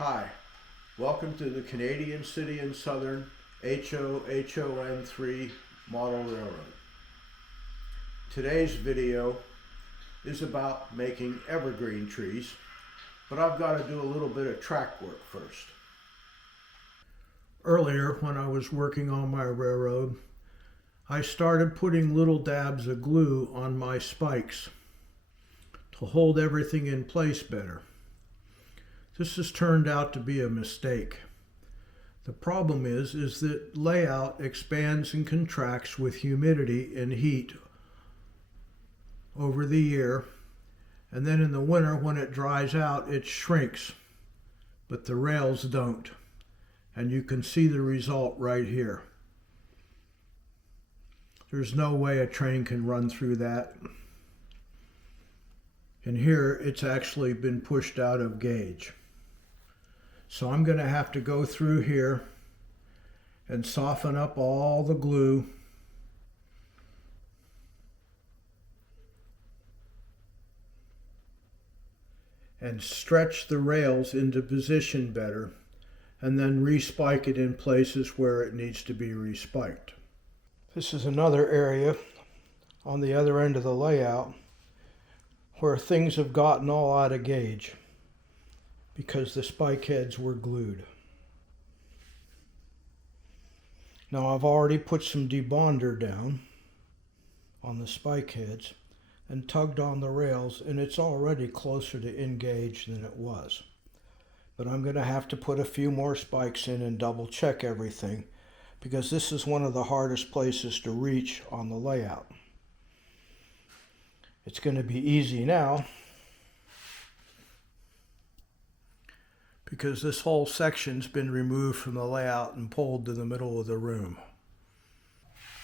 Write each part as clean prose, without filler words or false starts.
Hi, welcome to the Canadian City and Southern HON3 Model Railroad. Today's video is about making evergreen trees, but I've got to do a little bit of track work first. Earlier, when I was working on my railroad, I started putting little dabs of glue on my spikes to hold everything in place better. This has turned out to be a mistake. The problem is that layout expands and contracts with humidity and heat over the year, and then in the winter when it dries out it shrinks, but the rails don't, and you can see the result right here. There's no way a train can run through that, and here it's actually been pushed out of gauge. So I'm going to have to go through here and soften up all the glue and stretch the rails into position better, and then respike it in places where it needs to be respiked. This is another area on the other end of the layout where things have gotten all out of gauge because the spike heads were glued. Now I've already put some debonder down on the spike heads and tugged on the rails, and it's already closer to engaged than it was. But I'm going to have to put a few more spikes in and double check everything, because this is one of the hardest places to reach on the layout. It's going to be easy now because this whole section's been removed from the layout and pulled to the middle of the room.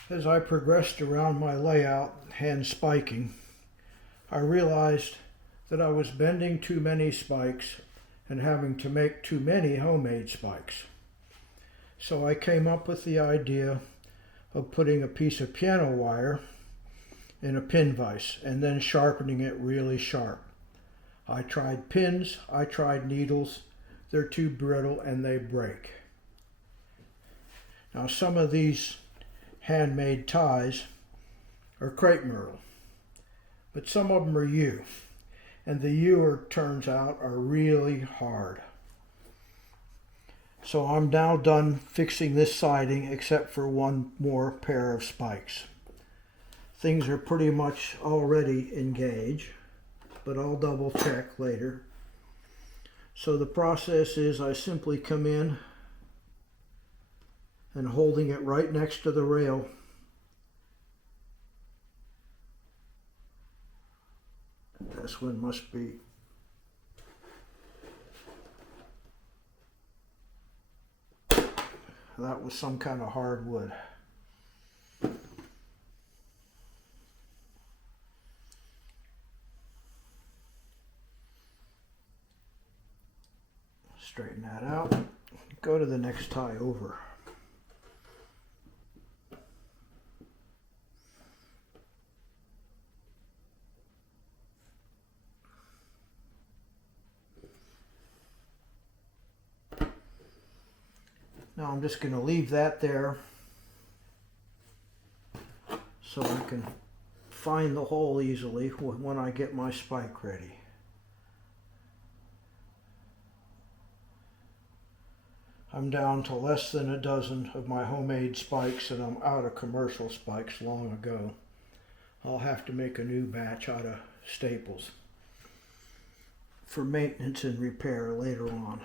As I progressed around my layout, hand spiking, I realized that I was bending too many spikes and having to make too many homemade spikes. So I came up with the idea of putting a piece of piano wire in a pin vise and then sharpening it really sharp. I tried pins, I tried needles. They're too brittle and they break. Now some of these handmade ties are crepe myrtle, but some of them are yew, and the yew, turns out, are really hard. So I'm now done fixing this siding except for one more pair of spikes. Things are pretty much already engaged, but I'll double check later. So the process is I simply come in and holding it right next to the rail, this one must be that was some kind of hardwood. Straighten that out. Go to the next tie over. Now I'm just going to leave that there so I can find the hole easily when I get my spike ready. I'm down to less than a dozen of my homemade spikes, and I'm out of commercial spikes long ago. I'll have to make a new batch out of staples for maintenance and repair later on.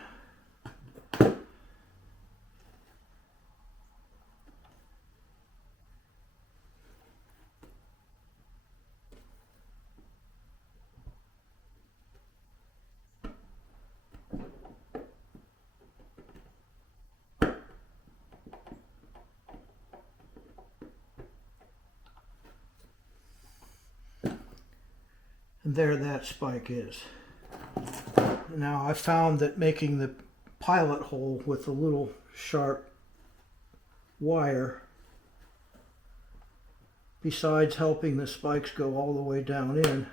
And there that spike is. Now I found that making the pilot hole with a little sharp wire, besides helping the spikes go all the way down in,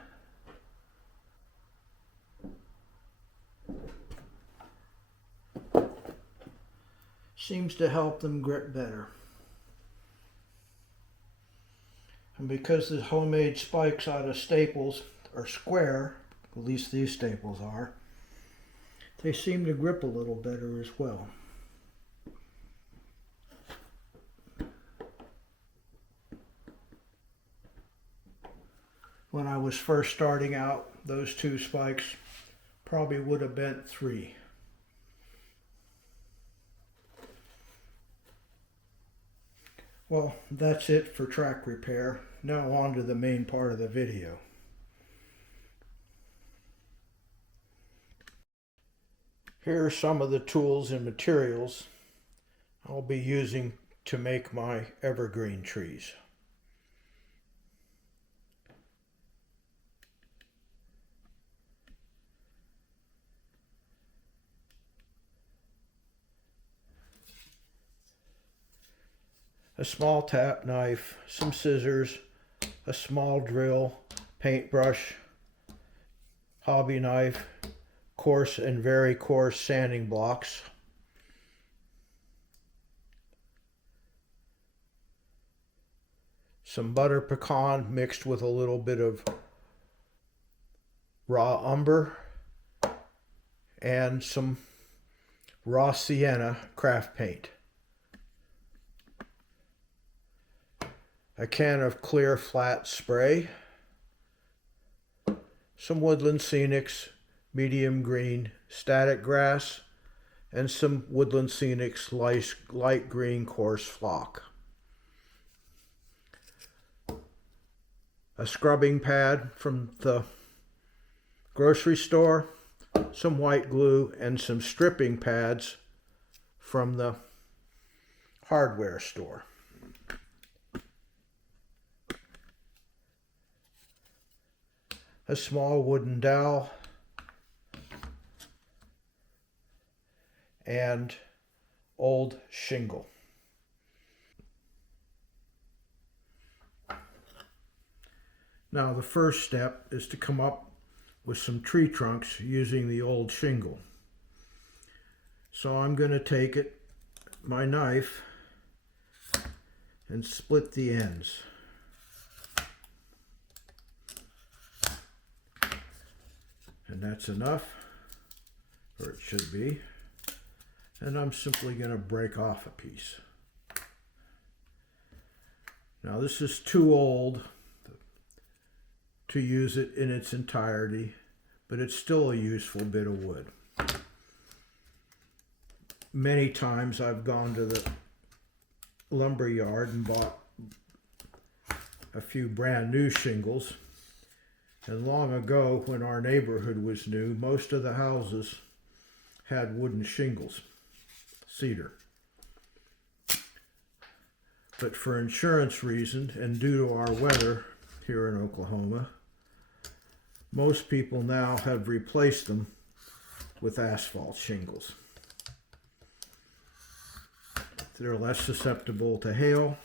seems to help them grip better. And because the homemade spikes out of staples are square, at least these staples are, they seem to grip a little better as well. When I was first starting out, those two spikes probably would have bent 3. Well, that's it for track repair. Now on to the main part of the video. Here are some of the tools and materials I'll be using to make my evergreen trees. A small tap knife, some scissors, a small drill, paintbrush, hobby knife, coarse and very coarse sanding blocks, some butter pecan mixed with a little bit of raw umber, and some raw sienna craft paint. A can of clear flat spray, some Woodland Scenics medium green static grass, and some Woodland Scenics light green coarse flock. A scrubbing pad from the grocery store, some white glue, and some stripping pads from the hardware store. A small wooden dowel, and old shingle. Now the first step is to come up with some tree trunks using the old shingle. So I'm going to take my knife, and split the ends. And that's enough, or it should be. And I'm simply going to break off a piece. Now this is too old to use it in its entirety, but it's still a useful bit of wood. Many times I've gone to the lumber yard and bought a few brand new shingles. And long ago, when our neighborhood was new, most of the houses had wooden shingles, cedar. But for insurance reasons and due to our weather here in Oklahoma, most people now have replaced them with asphalt shingles. They're less susceptible to hail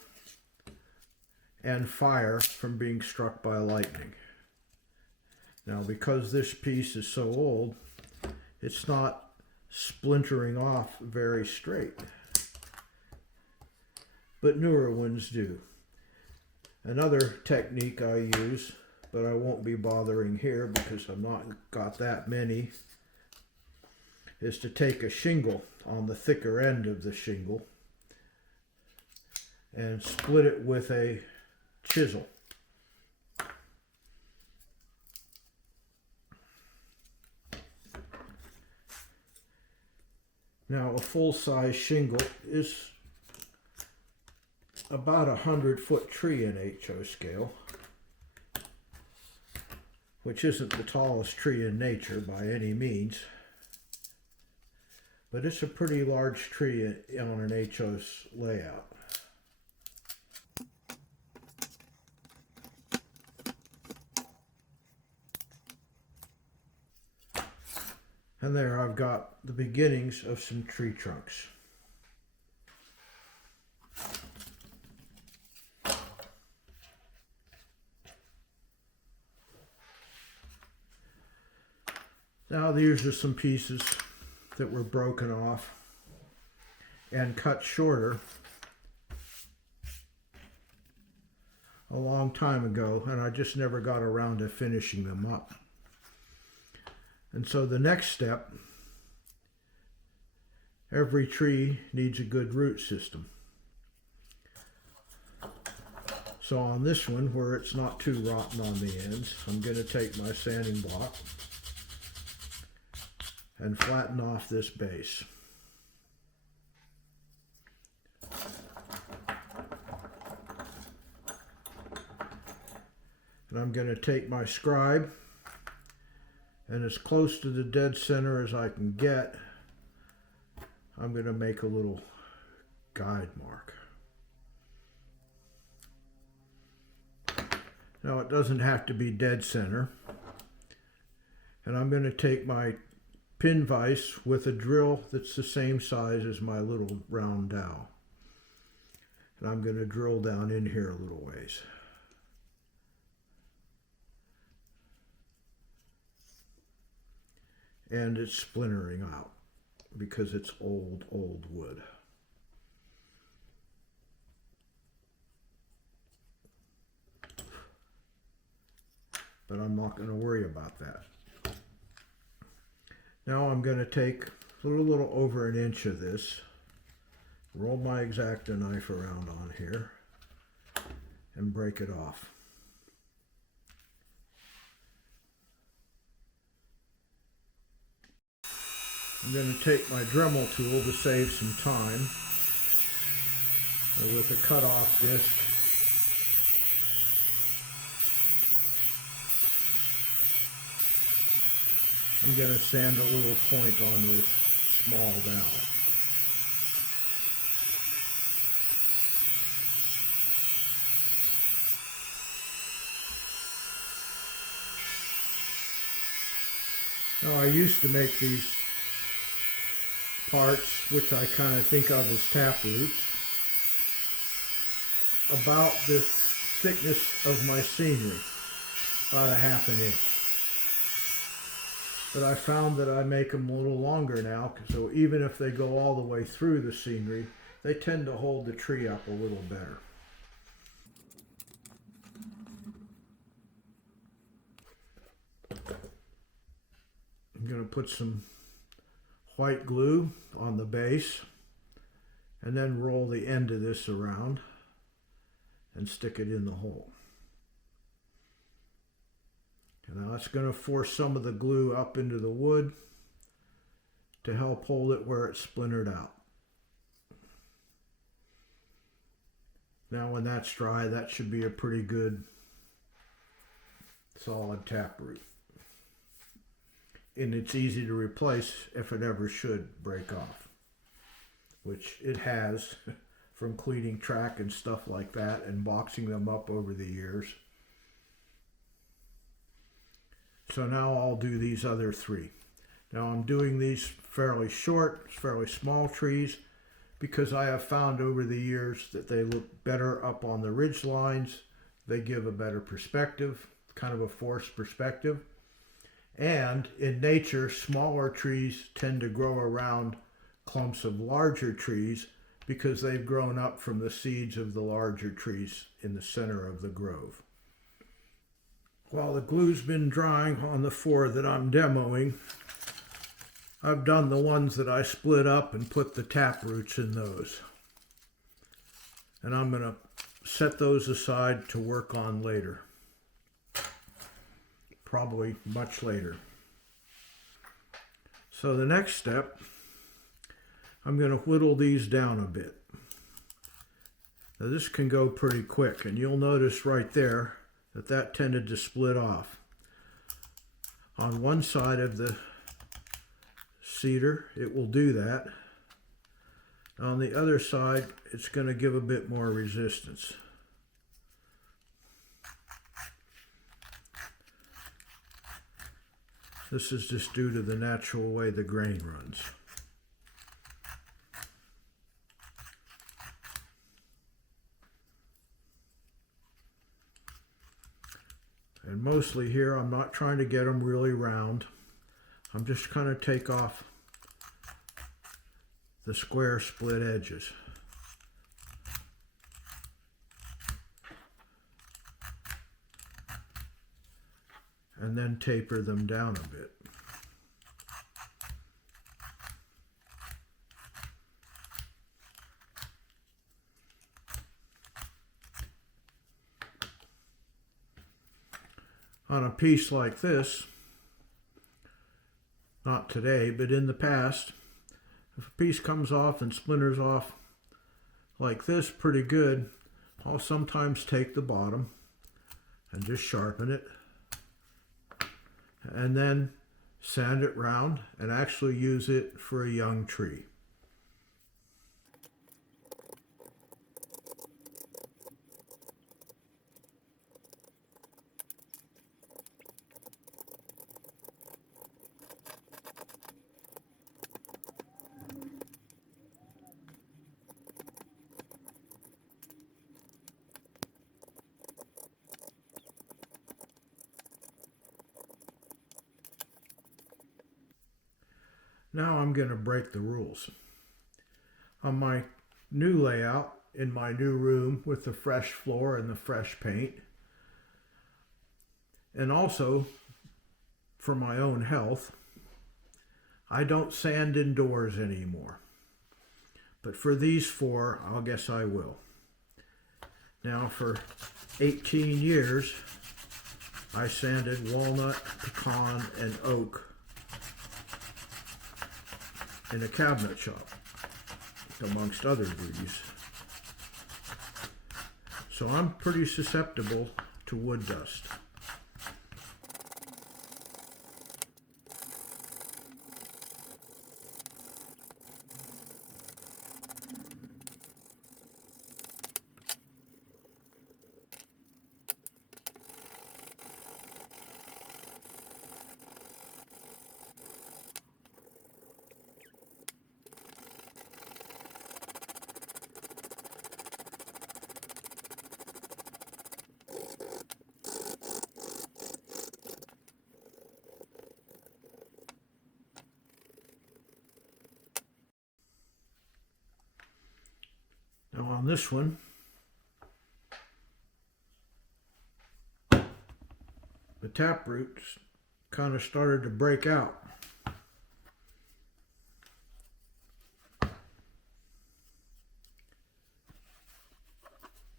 and fire from being struck by lightning. Now, because this piece is so old, it's not splintering off very straight, but newer ones do. Another technique I use, but I won't be bothering here because I've not got that many, is to take a shingle on the thicker end of the shingle and split it with a chisel. Now, a full-size shingle is about a 100-foot tree in HO scale, which isn't the tallest tree in nature by any means, but it's a pretty large tree on an HO layout. And there I've got the beginnings of some tree trunks. Now these are some pieces that were broken off and cut shorter a long time ago, and I just never got around to finishing them up. And so the next step, every tree needs a good root system. So on this one, where it's not too rotten on the ends, I'm going to take my sanding block and flatten off this base. And I'm going to take my scribe, and as close to the dead center as I can get, I'm going to make a little guide mark. Now it doesn't have to be dead center. And I'm going to take my pin vise with a drill that's the same size as my little round dowel. And I'm going to drill down in here a little ways. And it's splintering out because it's old wood. But I'm not going to worry about that. Now I'm going to take a little over an inch of this, roll my X-Acto knife around on here, and break it off. I'm going to take my Dremel tool to save some time, and with a cut-off disc, I'm going to sand a little point on this small dowel. Now I used to make these parts, which I kind of think of as tap roots, about the thickness of my scenery, about a half an inch. But I found that I make them a little longer now, so even if they go all the way through the scenery, they tend to hold the tree up a little better. I'm going to put some white glue on the base and then roll the end of this around and stick it in the hole. And now it's going to force some of the glue up into the wood to help hold it where it's splintered out. Now when that's dry, that should be a pretty good solid taproot. And it's easy to replace if it ever should break off, which it has from cleaning track and stuff like that and boxing them up over the years. So now I'll do these other three. Now I'm doing these fairly short, fairly small trees because I have found over the years that they look better up on the ridge lines. They give a better perspective, kind of a forced perspective. And in nature, smaller trees tend to grow around clumps of larger trees because they've grown up from the seeds of the larger trees in the center of the grove. While the glue's been drying on the 4 that I'm demoing, I've done the ones that I split up and put the tap roots in those. And I'm going to set those aside to work on later. Probably much later. So the next step, I'm going to whittle these down a bit. Now this can go pretty quick, and you'll notice right there that tended to split off. On one side of the cedar, it will do that. On the other side, it's going to give a bit more resistance. This is just due to the natural way the grain runs. And mostly here, I'm not trying to get them really round. I'm just kind of take off the square split edges. And then taper them down a bit. On a piece like this, not today, but in the past, if a piece comes off and splinters off like this pretty good, I'll sometimes take the bottom and just sharpen it and then sand it round and actually use it for a young tree. Now I'm going to break the rules. On my new layout, in my new room with the fresh floor and the fresh paint, and also for my own health, I don't sand indoors anymore. But for these four, I guess I will. Now for 18 years, I sanded walnut, pecan, and oak in a cabinet shop, amongst other duties. So I'm pretty susceptible to wood dust. Now on this one, the tap roots kind of started to break out.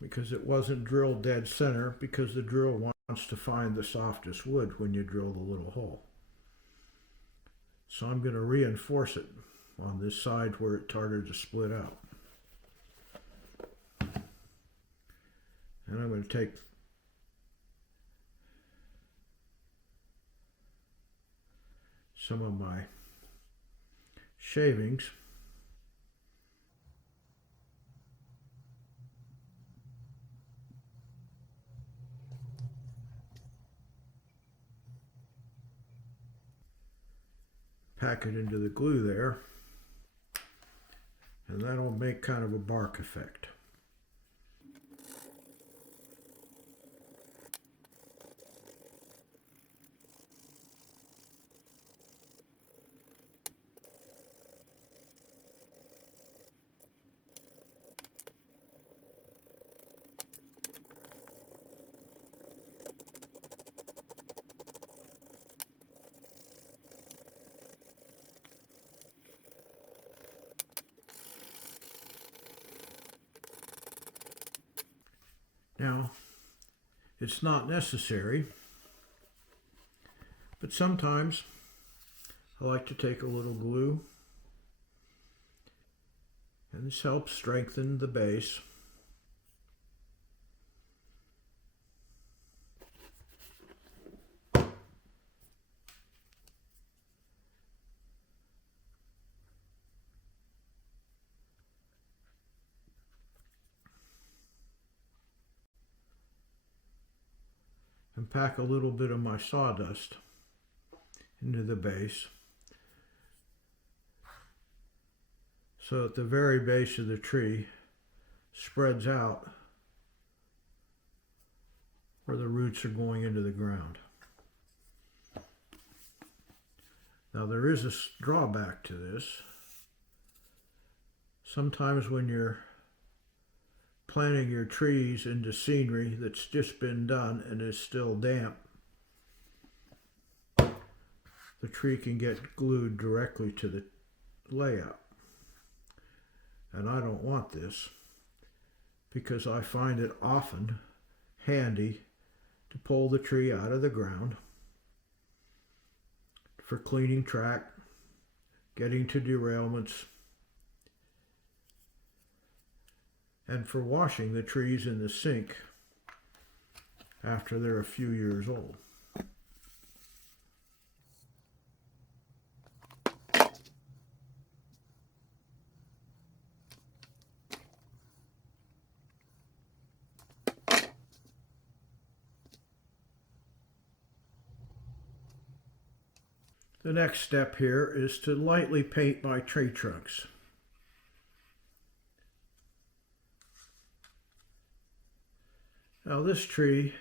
Because it wasn't drilled dead center, because the drill wants to find the softest wood when you drill the little hole. So I'm going to reinforce it on this side where it started to split out. And I'm going to take some of my shavings pack it into the glue there, and that'll make kind of a bark effect. Now, it's not necessary, but sometimes I like to take a little glue, and this helps strengthen the base. And pack a little bit of my sawdust into the base, so at the very base of the tree spreads out where the roots are going into the ground. Now there is a drawback to this. Sometimes when you're planting your trees into scenery that's just been done and is still damp, the tree can get glued directly to the layout. And I don't want this, because I find it often handy to pull the tree out of the ground for cleaning track, getting to derailments, and for washing the trees in the sink after they're a few years old. The next step here is to lightly paint my tree trunks. Now this tree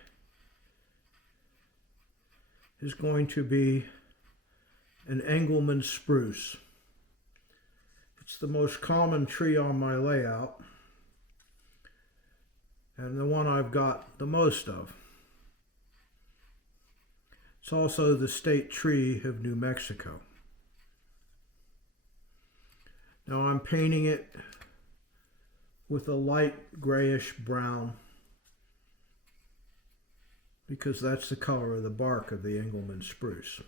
is going to be an Engelmann spruce. It's the most common tree on my layout and the one I've got the most of. It's also the state tree of New Mexico. Now I'm painting it with a light grayish brown because that's the color of the bark of the Engelmann spruce.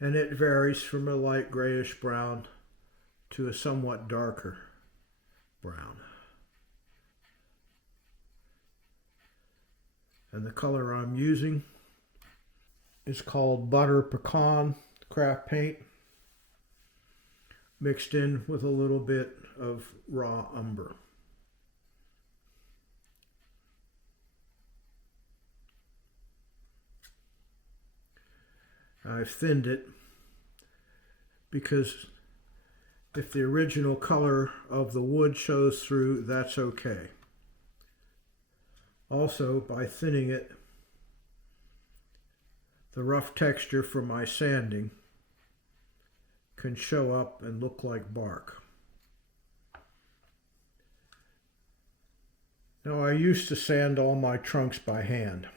And it varies from a light grayish brown to a somewhat darker brown. And the color I'm using is called Butter Pecan Craft Paint, mixed in with a little bit of raw umber. I've thinned it because if the original color of the wood shows through, that's okay. Also, by thinning it, the rough texture from my sanding can show up and look like bark. Now I used to sand all my trunks by hand,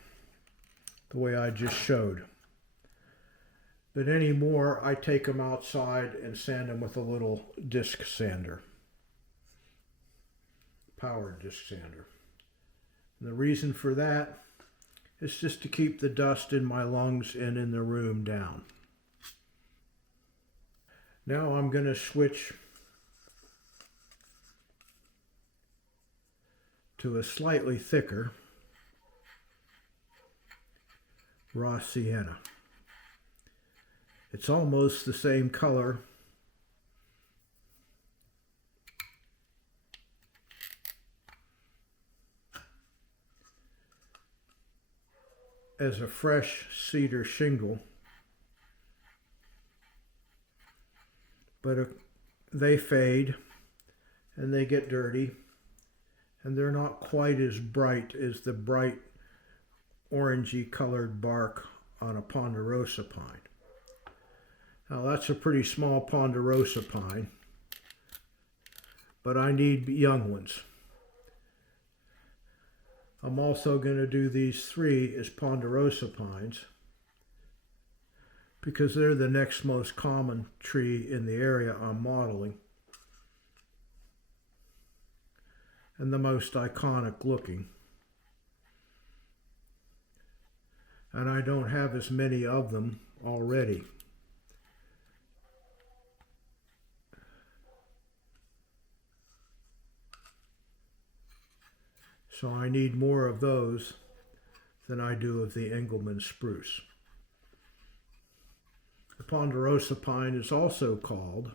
the way I just showed. But anymore, I take them outside and sand them with a little disc sander, powered disc sander. And the reason for that is just to keep the dust in my lungs and in the room down. Now I'm going to switch to a slightly thicker raw sienna. It's almost the same color as a fresh cedar shingle, but they fade and they get dirty and they're not quite as bright as the bright orangey colored bark on a ponderosa pine. Now that's a pretty small ponderosa pine, but I need young ones. I'm also going to do these three as ponderosa pines because they're the next most common tree in the area I'm modeling and the most iconic looking. And I don't have as many of them already. So I need more of those than I do of the Engelmann spruce. The ponderosa pine is also called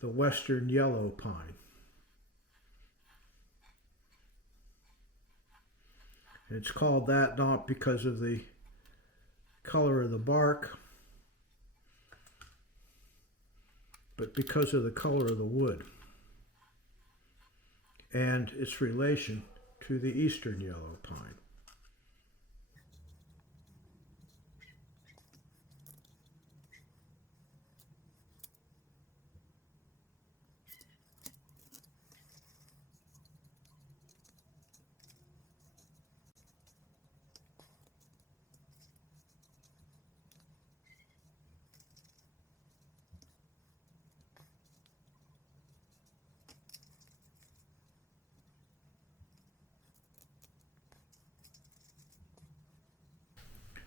the western yellow pine. It's called that not because of the color of the bark, but because of the color of the wood and its relation to the eastern yellow pine.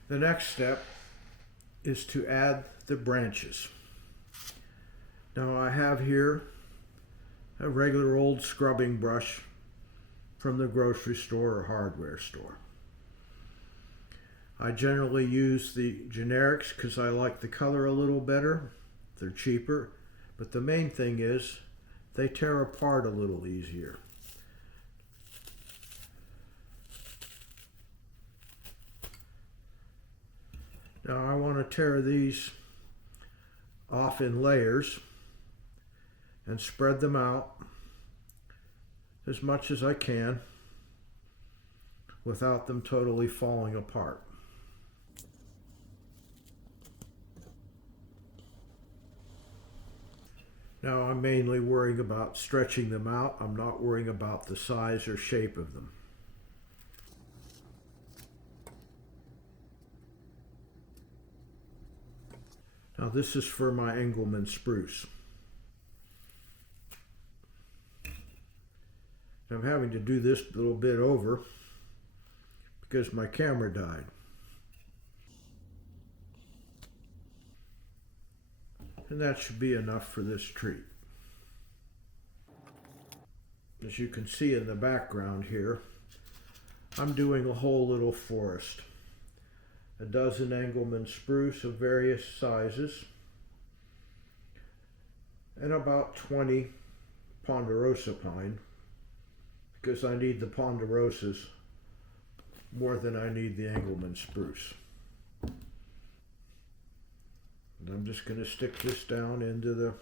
The next step is to add the branches. Now I have here a regular old scrubbing brush from the grocery store or hardware store. I generally use the generics because I like the color a little better. They're cheaper, but the main thing is they tear apart a little easier. Now I want to tear these off in layers and spread them out as much as I can without them totally falling apart. Now I'm mainly worrying about stretching them out. I'm not worrying about the size or shape of them. Now this is for my Engelmann spruce. I'm having to do this a little bit over because my camera died. And that should be enough for this tree. As you can see in the background here, I'm doing a whole little forest. A dozen Engelmann spruce of various sizes, and about 20 ponderosa pine, because I need the ponderosas more than I need the Engelmann spruce. And I'm just going to stick this down into the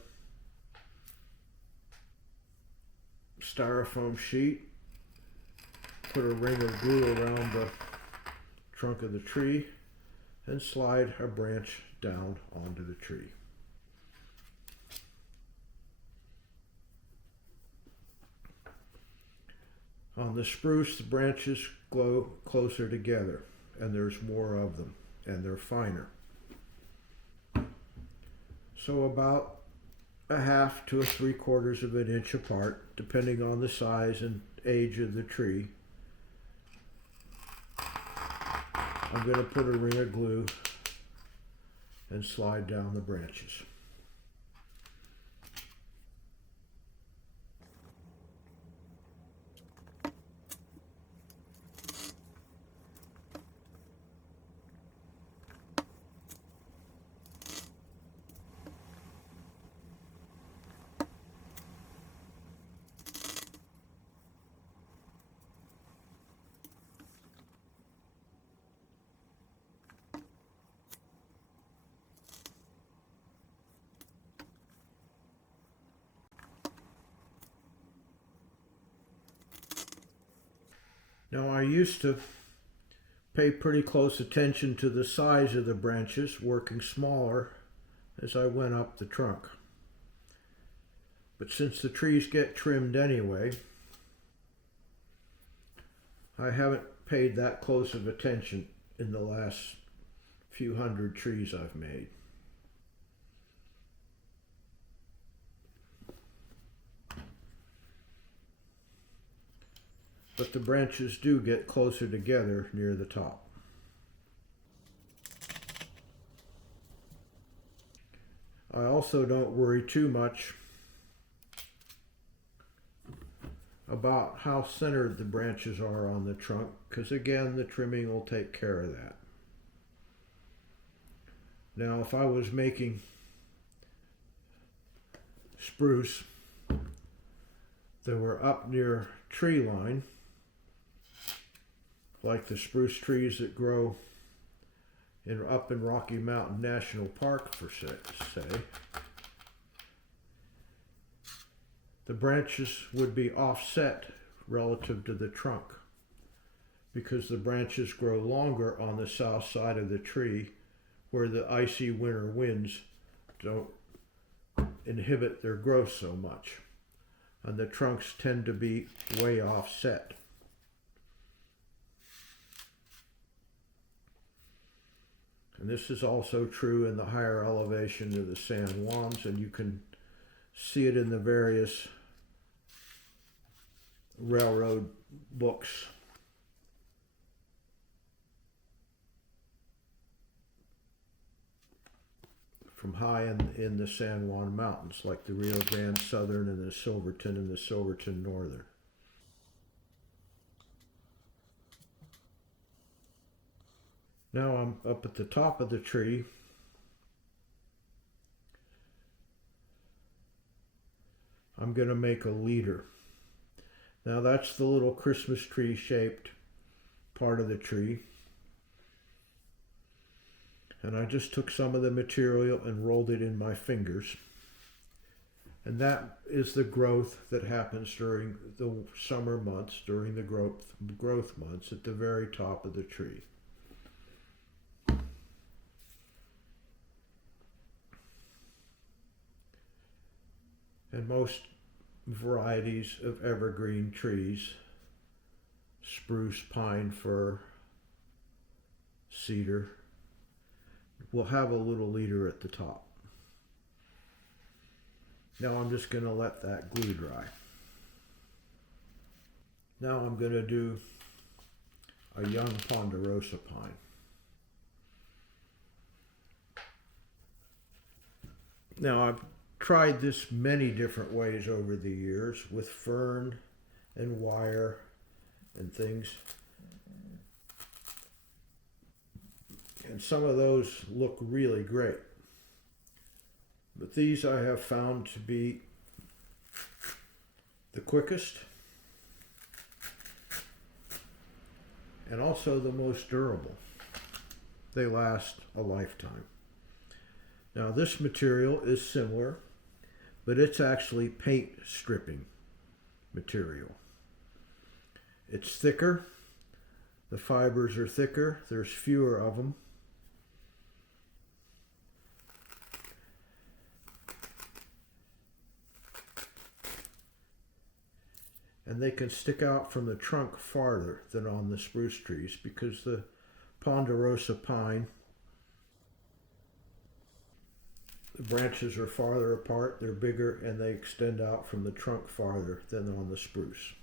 styrofoam sheet, put a ring of glue around the trunk of the tree, and slide a branch down onto the tree. On the spruce, the branches grow closer together, and there's more of them, and they're finer. So about a half to a 3/4 of an inch apart, depending on the size and age of the tree. I'm going to put a ring of glue and slide down the branches. Now I used to pay pretty close attention to the size of the branches, working smaller as I went up the trunk. But since the trees get trimmed anyway, I haven't paid that close of attention in the last few hundred trees I've made. But the branches do get closer together near the top. I also don't worry too much about how centered the branches are on the trunk, because again, the trimming will take care of that. Now, if I was making spruce that were up near tree line, like the spruce trees that grow up in Rocky Mountain National Park, for say, the branches would be offset relative to the trunk because the branches grow longer on the south side of the tree where the icy winter winds don't inhibit their growth so much, and the trunks tend to be way offset. And this is also true in the higher elevation of the San Juans, and you can see it in the various railroad books. from high in the San Juan Mountains, like the Rio Grande Southern and the Silverton Northern. Now I'm up at the top of the tree. I'm going to make a leader. Now that's the little Christmas tree shaped part of the tree. And I just took some of the material and rolled it in my fingers. And that is the growth that happens during the summer months, during the growth months at the very top of the tree. And most varieties of evergreen trees, spruce, pine, fir, cedar, will have a little leader at the top. Now I'm just going to let that glue dry. Now I'm going to do a young ponderosa pine. Now I've tried this many different ways over the years with fern and wire and things. And some of those look really great. But these I have found to be the quickest and also the most durable. They last a lifetime. Now this material is similar, but it's actually paint stripping material. It's thicker, the fibers are thicker, there's fewer of them. And they can stick out from the trunk farther than on the spruce trees because the ponderosa pine, the branches are farther apart, they're bigger, and they extend out from the trunk farther than on the spruce.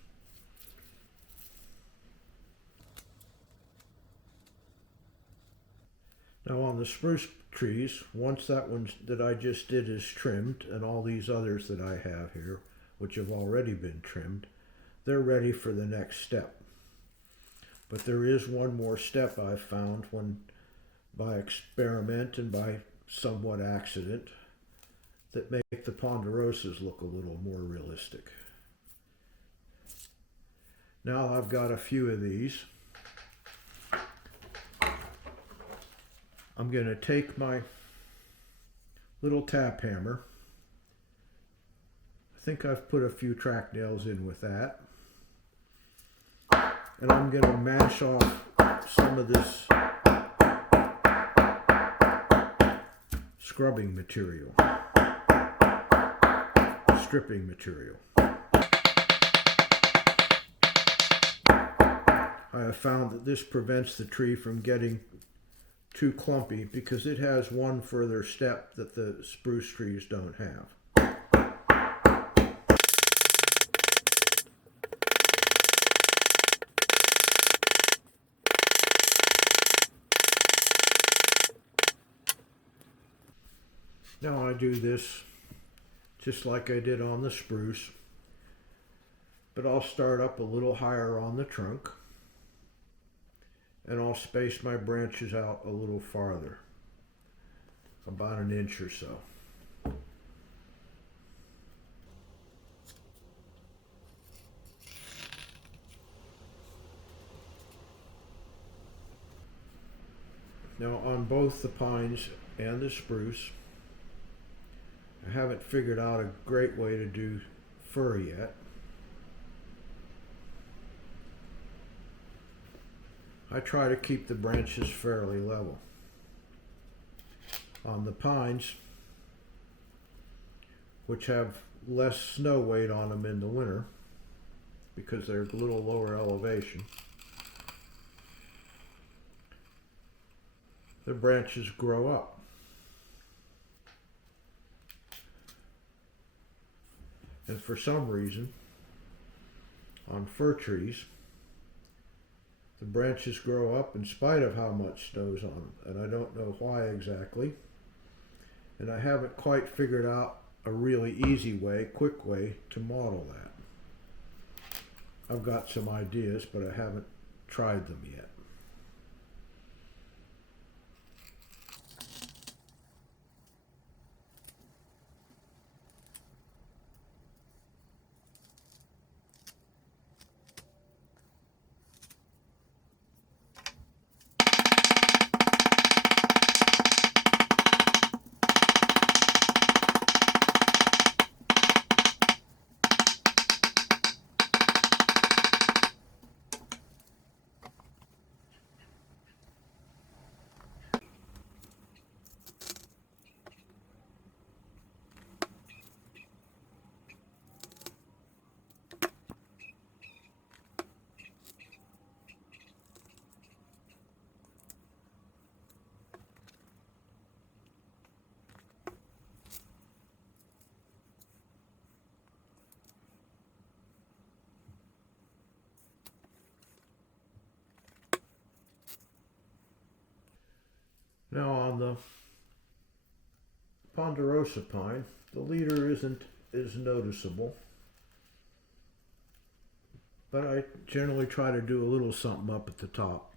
Now on the spruce trees, once that one that I just did is trimmed, and all these others that I have here, which have already been trimmed, they're ready for the next step. But there is one more step I've found when, by experiment and by somewhat accident, that make the ponderosas look a little more realistic. Now I've got a few of these. I'm going to take my little tap hammer. I think I've put a few track nails in with that. And I'm going to mash off some of this scrubbing material, stripping material. I have found that this prevents the tree from getting too clumpy because it has one further step that the spruce trees don't have. Now I do this just like I did on the spruce, but I'll start up a little higher on the trunk and I'll space my branches out a little farther, about an inch or so. Now on both the pines and the spruce, I haven't figured out a great way to do fir yet. I try to keep the branches fairly level. On the pines, which have less snow weight on them in the winter because they're a little lower elevation, the branches grow up. And for some reason, on fir trees, the branches grow up in spite of how much snow's on them. And I don't know why exactly. And I haven't quite figured out a really easy way, quick way to model that. I've got some ideas, but I haven't tried them yet. Now on the ponderosa pine, the leader isn't as noticeable, but I generally try to do a little something up at the top.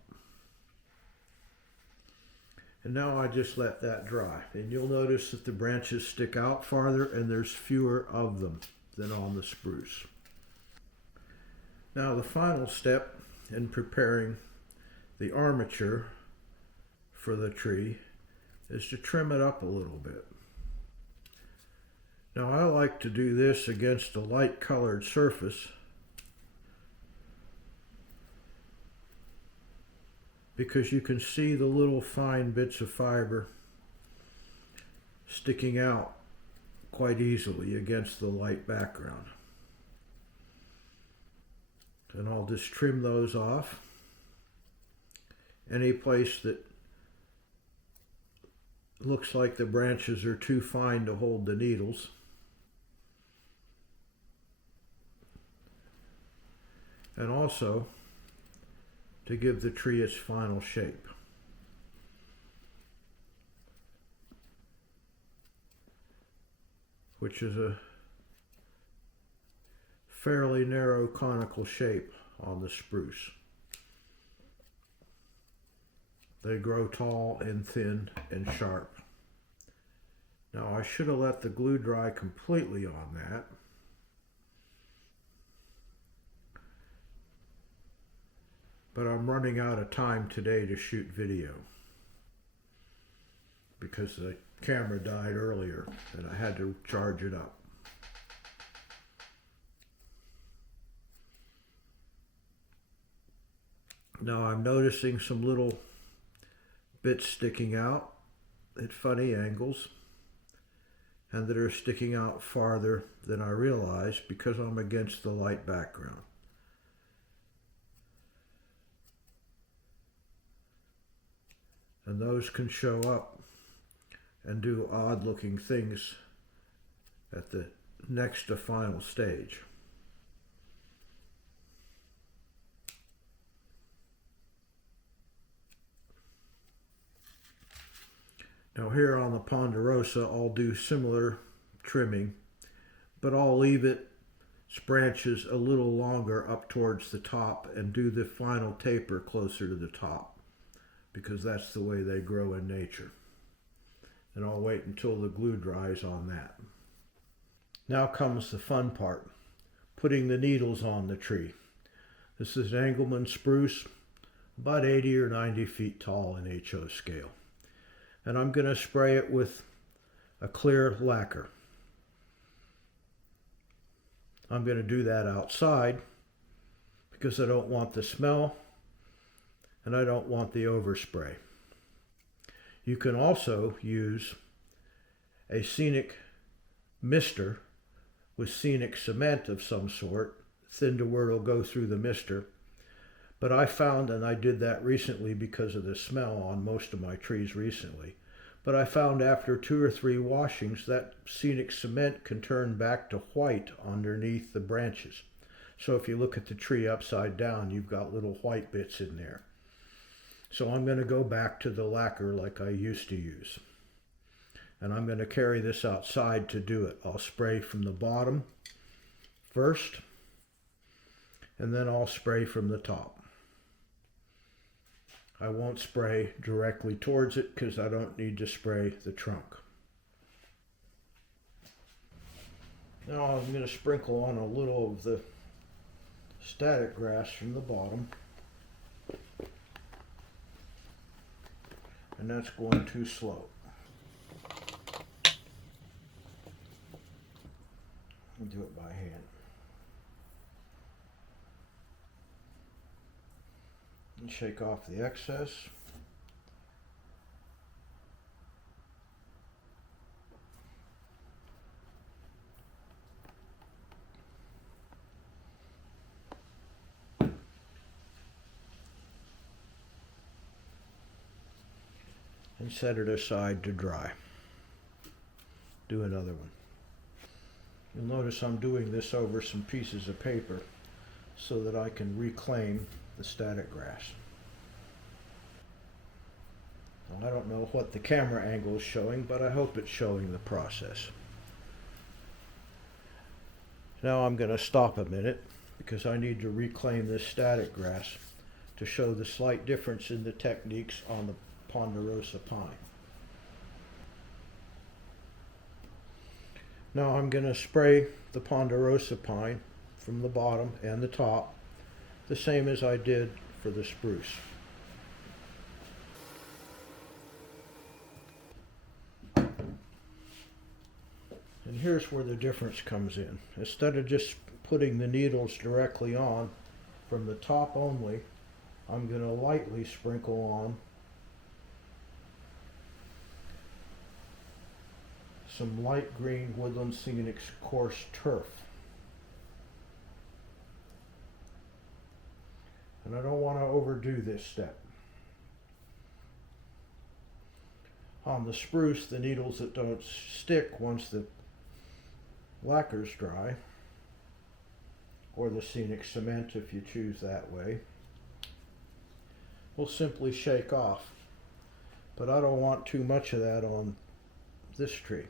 And now I just let that dry. And you'll notice that the branches stick out farther and there's fewer of them than on the spruce. Now the final step in preparing the armature for the tree is to trim it up a little bit. Now I like to do this against a light colored surface because you can see the little fine bits of fiber sticking out quite easily against the light background. And I'll just trim those off. Any place that looks like the branches are too fine to hold the needles, and also to give the tree its final shape. Which is a fairly narrow conical shape on the spruce. They grow tall and thin and sharp. Now I should have let the glue dry completely on that. But I'm running out of time today to shoot video because the camera died earlier and I had to charge it up. Now I'm noticing some little bits sticking out at funny angles and that are sticking out farther than I realized because I'm against the light background. And those can show up and do odd looking things at the next to final stage. Now here on the ponderosa, I'll do similar trimming, but I'll leave its branches a little longer up towards the top and do the final taper closer to the top, because that's the way they grow in nature. And I'll wait until the glue dries on that. Now comes the fun part, putting the needles on the tree. This is Engelmann spruce, about 80 or 90 feet tall in HO scale. And I'm going to spray it with a clear lacquer. I'm going to do that outside because I don't want the smell and I don't want the overspray. You can also use a scenic mister with scenic cement of some sort, thin to where it'll go through the mister. But I found, and I did that recently because of the smell on most of my trees recently, but I found after 2 or 3 washings that scenic cement can turn back to white underneath the branches. So if you look at the tree upside down, you've got little white bits in there. So I'm going to go back to the lacquer like I used to use. and I'm going to carry this outside to do it. I'll spray from the bottom first, and then I'll spray from the top. I won't spray directly towards it because I don't need to spray the trunk. Now I'm going to sprinkle on a little of the static grass from the bottom, and that's going too slow. I'll do it by hand. And shake off the excess. And set it aside to dry. Do another one. You'll notice I'm doing this over some pieces of paper so that I can reclaim the static grass. Now, I don't know what the camera angle is showing, but I hope it's showing the process. Now I'm going to stop a minute because I need to reclaim this static grass to show the slight difference in the techniques on the ponderosa pine. Now I'm going to spray the ponderosa pine from the bottom and the top, the same as I did for the spruce. And here's where the difference comes in. Instead of just putting the needles directly on from the top only, I'm going to lightly sprinkle on some light green Woodland Scenics coarse turf. And I don't want to overdo this step. On the spruce, the needles that don't stick once the lacquer's dry, or the scenic cement if you choose that way, will simply shake off. But I don't want too much of that on this tree,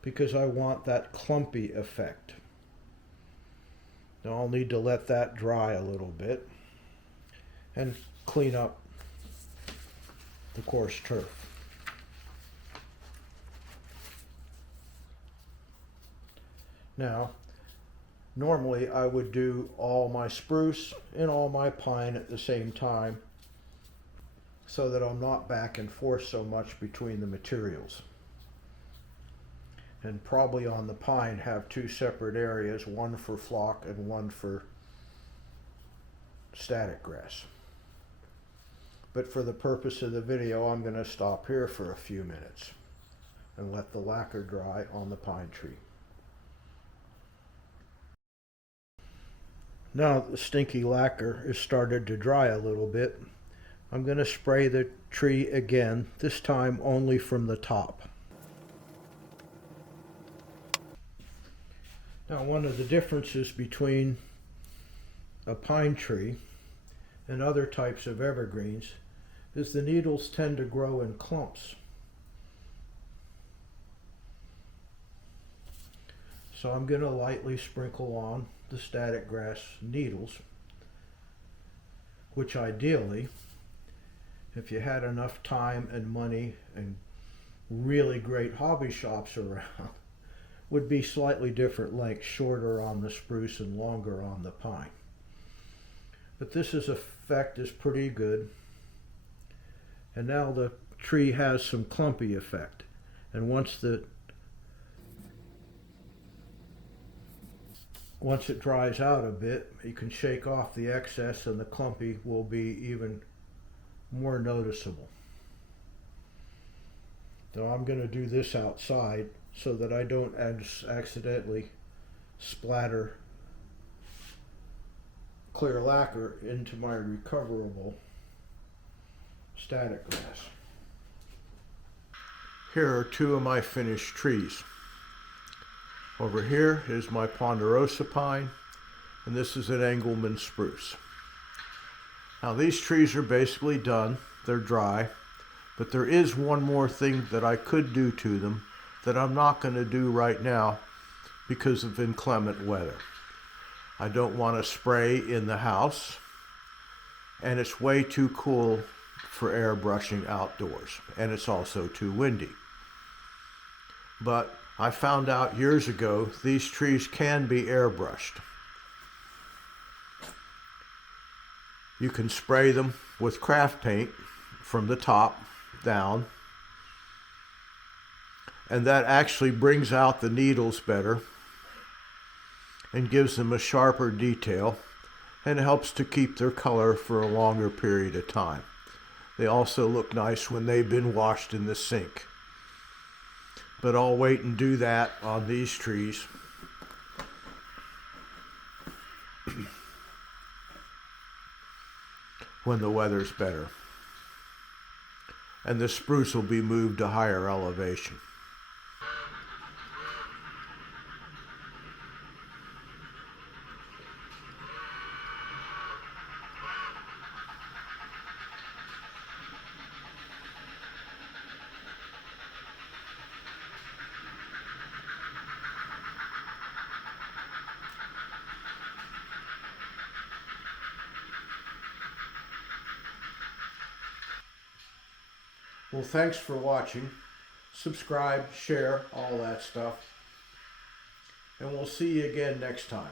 because I want that clumpy effect. Now I'll need to let that dry a little bit and clean up the coarse turf. Now, normally I would do all my spruce and all my pine at the same time so that I'm not back and forth so much between the materials. And probably on the pine have two separate areas, one for flock and one for static grass. But for the purpose of the video, I'm going to stop here for a few minutes and let the lacquer dry on the pine tree. Now the stinky lacquer is started to dry a little bit. I'm going to spray the tree again, this time only from the top. Now, one of the differences between a pine tree and other types of evergreens is the needles tend to grow in clumps. So I'm going to lightly sprinkle on the static grass needles, which ideally, if you had enough time and money and really great hobby shops around, would be slightly different lengths, shorter on the spruce and longer on the pine. But this effect is pretty good. And now the tree has some clumpy effect. And once it dries out a bit, you can shake off the excess and the clumpy will be even more noticeable. So I'm going to do this outside so that I don't accidentally splatter clear lacquer into my recoverable static grass. Here are two of my finished trees. Over here is my ponderosa pine, and this is an Engelmann spruce. Now these trees are basically done, they're dry, but there is one more thing that I could do to them that I'm not going to do right now because of inclement weather. I don't want to spray in the house, and it's way too cool for airbrushing outdoors, and it's also too windy. But I found out years ago these trees can be airbrushed. You can spray them with craft paint from the top down, and that actually brings out the needles better and gives them a sharper detail and helps to keep their color for a longer period of time. They also look nice when they've been washed in the sink. But I'll wait and do that on these trees. When the weather's better. And the spruce will be moved to higher elevation. Well, thanks for watching. Subscribe, share, all that stuff. And we'll see you again next time.